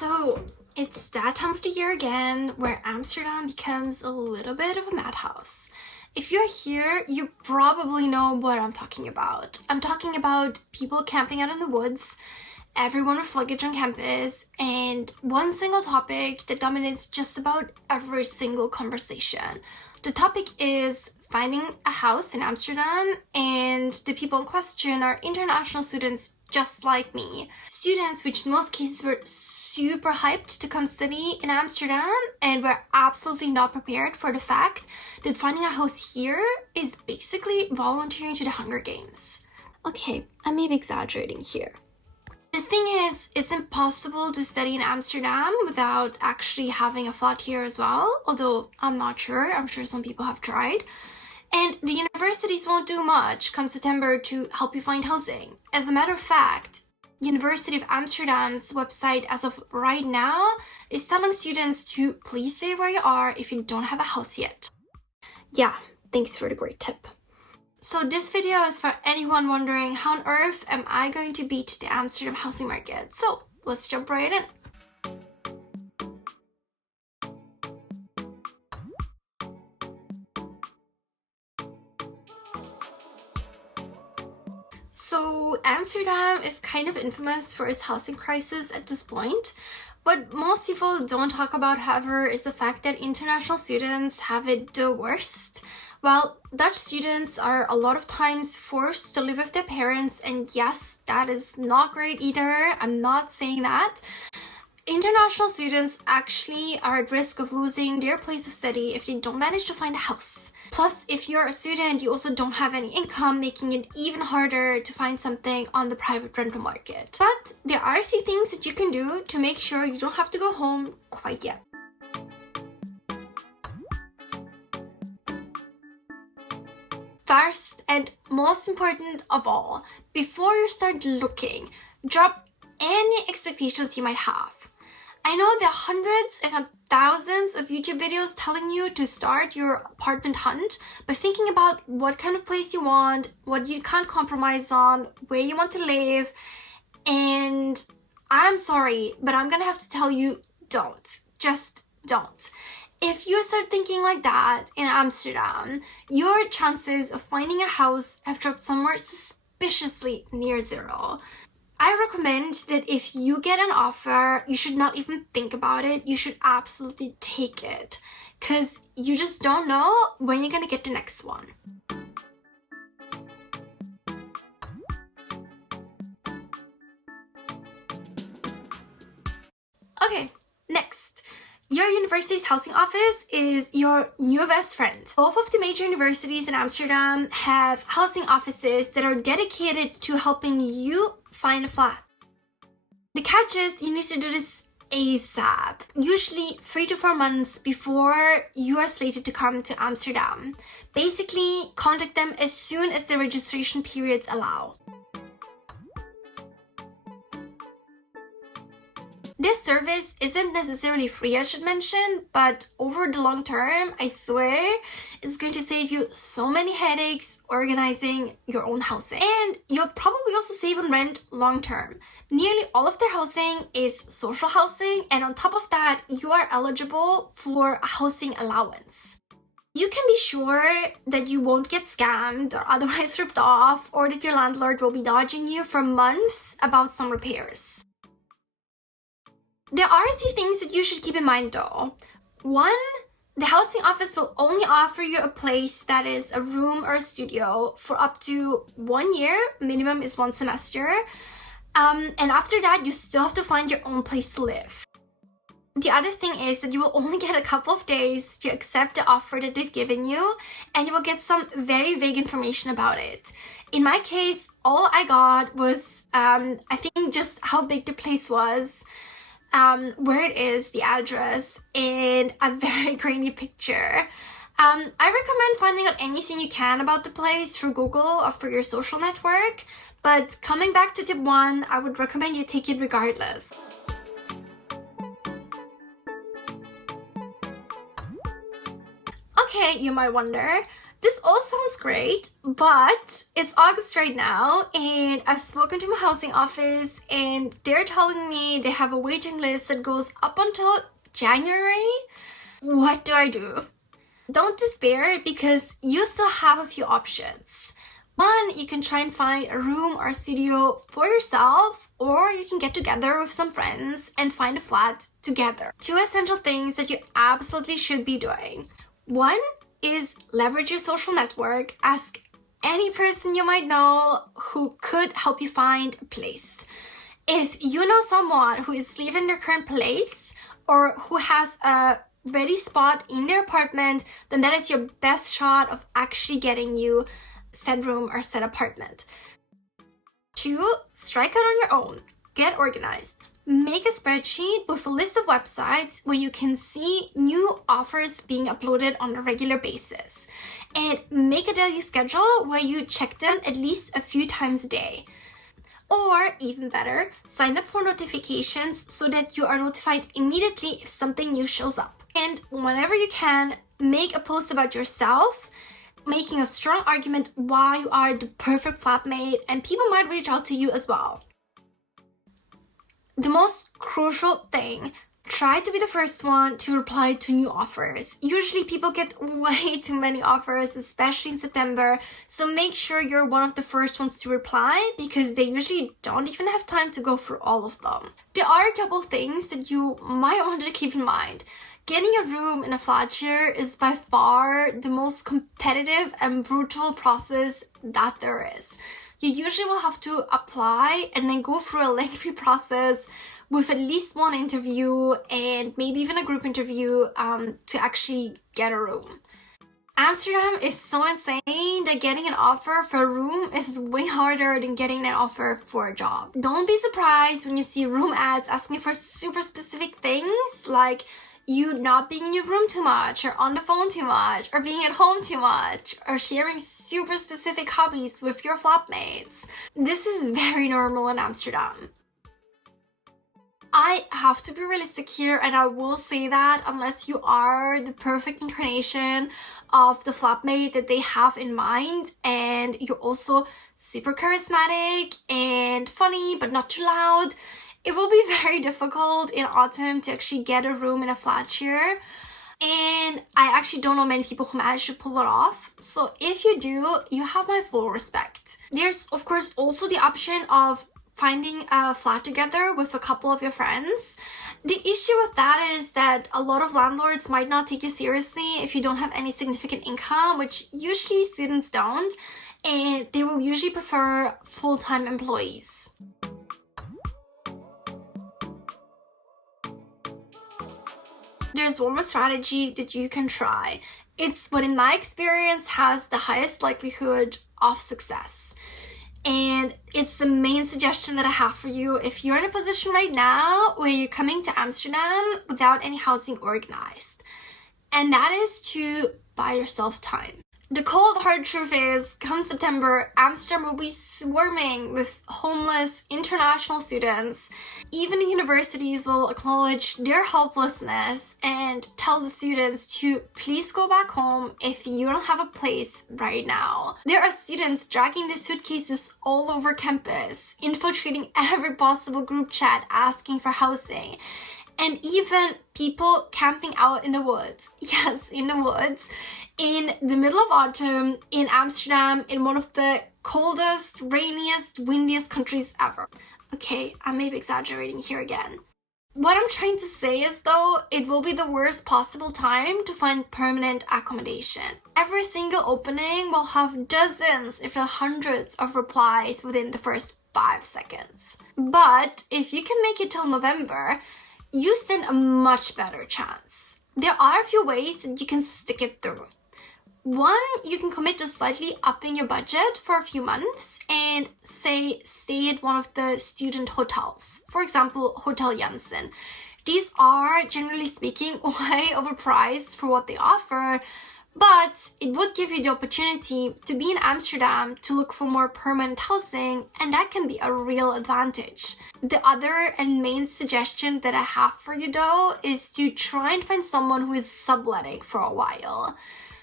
So it's that time of the year again where Amsterdam becomes a little bit of a madhouse. If you're here, you probably know what I'm talking about. I'm talking about people camping out in the woods, everyone with luggage on campus, and one single topic that dominates just about every single conversation. The topic is finding a house in Amsterdam, and the people in question are international students just like me. Students which in most cases were super hyped to come study in Amsterdam and were absolutely not prepared for the fact that finding a house here is basically volunteering to the Hunger Games. Okay, I may be exaggerating here. The thing is, it's impossible to study in Amsterdam without actually having a flat here as well, although I'm not sure. I'm sure some people have tried. And the universities won't do much come September to help you find housing. As a matter of fact, University of Amsterdam's website as of right now is telling students to please stay where you are if you don't have a house yet. Yeah, thanks for the great tip. So this video is for anyone wondering how on earth am I going to beat the Amsterdam housing market. So let's jump right in. So Amsterdam is kind of infamous for its housing crisis at this point. What most people don't talk about, however, is the fact that international students have it the worst. Well, Dutch students are a lot of times forced to live with their parents, and yes, that is not great either. I'm not saying that. International students actually are at risk of losing their place of study if they don't manage to find a house. Plus, if you're a student, you also don't have any income, making it even harder to find something on the private rental market. But there are a few things that you can do to make sure you don't have to go home quite yet. First, and most important of all, before you start looking, drop any expectations you might have. I know there are hundreds, if not thousands, of YouTube videos telling you to start your apartment hunt by thinking about what kind of place you want, what you can't compromise on, where you want to live, and I'm sorry, but I'm gonna have to tell you, don't. Just don't. If you start thinking like that in Amsterdam, your chances of finding a house have dropped somewhere suspiciously near zero. I recommend that if you get an offer, you should not even think about it. You should absolutely take it, because you just don't know when you're gonna get the next one. Okay, next. Your university's housing office is your new best friend. Both of the major universities in Amsterdam have housing offices that are dedicated to helping you find a flat. The catch is you need to do this ASAP, usually 3 to 4 months before you are slated to come to Amsterdam. Basically, contact them as soon as the registration periods allow. This service isn't necessarily free, I should mention, but over the long term, I swear, it's going to save you so many headaches organizing your own housing. And you'll probably also save on rent long term. Nearly all of their housing is social housing, and on top of that, you are eligible for a housing allowance. You can be sure that you won't get scammed or otherwise ripped off, or that your landlord will be dodging you for months about some repairs. There are a few things that you should keep in mind though. One, the housing office will only offer you a place that is a room or a studio for up to 1 year, minimum is 1 semester. And after that, you still have to find your own place to live. The other thing is that you will only get a couple of days to accept the offer that they've given you, and you will get some very vague information about it. In my case, all I got was, I think just how big the place was, where it is, the address, and a very grainy picture. I recommend finding out anything you can about the place through Google or for your social network, but coming back to tip 1, I would recommend you take it regardless. Okay, you might wonder, This all sounds great, but it's August right now and I've spoken to my housing office and they're telling me they have a waiting list that goes up until January. What do I do? Don't despair because you still have a few options. One, you can try and find a room or a studio for yourself, or you can get together with some friends and find a flat together. Two essential things that you absolutely should be doing. One is leverage your social network. Ask any person you might know who could help you find a place. If you know someone who is leaving their current place or who has a ready spot in their apartment, then that is your best shot of actually getting you said room or said apartment. Two, strike out on your own. Get organized. Make a spreadsheet with a list of websites where you can see new offers being uploaded on a regular basis. And make a daily schedule where you check them at least a few times a day. Or even better, sign up for notifications so that you are notified immediately if something new shows up. And whenever you can, make a post about yourself, making a strong argument why you are the perfect flatmate, and people might reach out to you as well. The most crucial thing, try to be the first one to reply to new offers. Usually people get way too many offers, especially in September, so make sure you're one of the first ones to reply because they usually don't even have time to go through all of them. There are a couple things that you might want to keep in mind. Getting a room in a flat share is by far the most competitive and brutal process that there is. You usually will have to apply and then go through a lengthy process with at least one interview and maybe even a group interview to actually get a room. Amsterdam is so insane that getting an offer for a room is way harder than getting an offer for a job. Don't be surprised when you see room ads asking for super specific things like you not being in your room too much, or on the phone too much, or being at home too much, or sharing super specific hobbies with your flatmates. This is very normal in Amsterdam. I have to be realistic here, and I will say that unless you are the perfect incarnation of the flatmate that they have in mind, and you're also super charismatic and funny but not too loud, it will be very difficult in autumn to actually get a room in a flat share. And I actually don't know many people who manage to pull it off. So if you do, you have my full respect. There's of course also the option of finding a flat together with a couple of your friends. The issue with that is that a lot of landlords might not take you seriously if you don't have any significant income, which usually students don't, and they will usually prefer full-time employees. There's one more strategy that you can try. It's what in my experience has the highest likelihood of success. And it's the main suggestion that I have for you if you're in a position right now where you're coming to Amsterdam without any housing organized. And that is to buy yourself time. The cold hard truth is, come September, Amsterdam will be swarming with homeless international students. Even the universities will acknowledge their helplessness and tell the students to please go back home if you don't have a place right now. There are students dragging their suitcases all over campus, infiltrating every possible group chat asking for housing. And even people camping out in the woods. Yes, in the woods. In the middle of autumn in Amsterdam, in one of the coldest, rainiest, windiest countries ever. Okay, I may be exaggerating here again. What I'm trying to say is though, it will be the worst possible time to find permanent accommodation. Every single opening will have dozens, if not hundreds, of replies within the first 5 seconds. But if you can make it till November, you stand a much better chance. There are a few ways that you can stick it through. One, you can commit to slightly upping your budget for a few months and say stay at one of the student hotels. For example, Hotel Janssen. These are, generally speaking, way overpriced for what they offer, but it would give you the opportunity to be in Amsterdam to look for more permanent housing, and that can be a real advantage. The other and main suggestion that I have for you though is to try and find someone who is subletting for a while.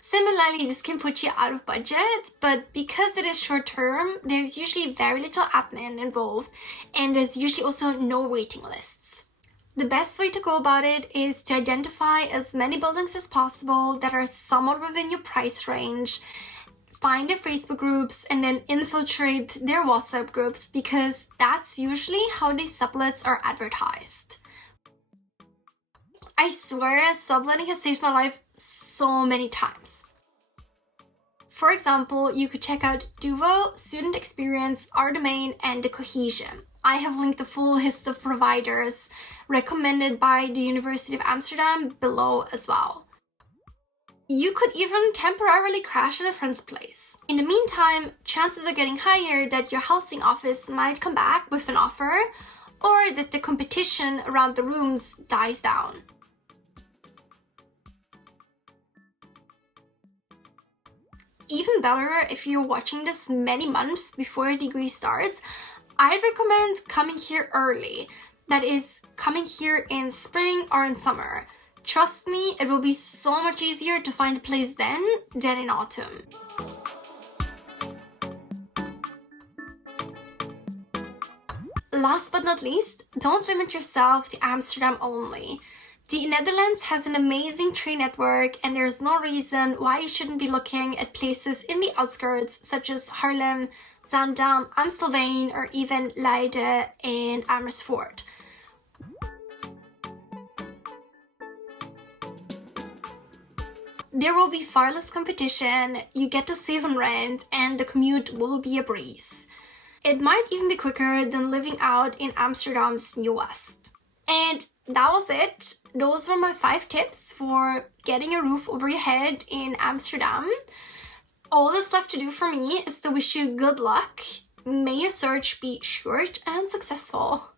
Similarly, this can put you out of budget, but because it is short term, there's usually very little admin involved, and there's usually also no waiting lists. The best way to go about it is to identify as many buildings as possible that are somewhat within your price range, find their Facebook groups, and then infiltrate their WhatsApp groups, because that's usually how these sublets are advertised. I swear, subletting has saved my life so many times. For example, you could check out Duvo, Student Experience, Our Domain, and The Cohesion. I have linked the full list of providers recommended by the University of Amsterdam below as well. You could even temporarily crash at a friend's place. In the meantime, chances are getting higher that your housing office might come back with an offer, or that the competition around the rooms dies down. Even better, if you're watching this many months before your degree starts, I'd recommend coming here early. That is, coming here in spring or in summer. Trust me, it will be so much easier to find a place then than in autumn. Last but not least, don't limit yourself to Amsterdam only. The Netherlands has an amazing train network, and there's no reason why you shouldn't be looking at places in the outskirts such as Haarlem, Zaandam, Amstelveen, or even Leiden and Amersfoort. There will be far less competition, you get to save on rent, and the commute will be a breeze. It might even be quicker than living out in Amsterdam's New West. And that was it. Those were my 5 tips for getting a roof over your head in Amsterdam. All that's left to do for me is to wish you good luck. May your search be short and successful.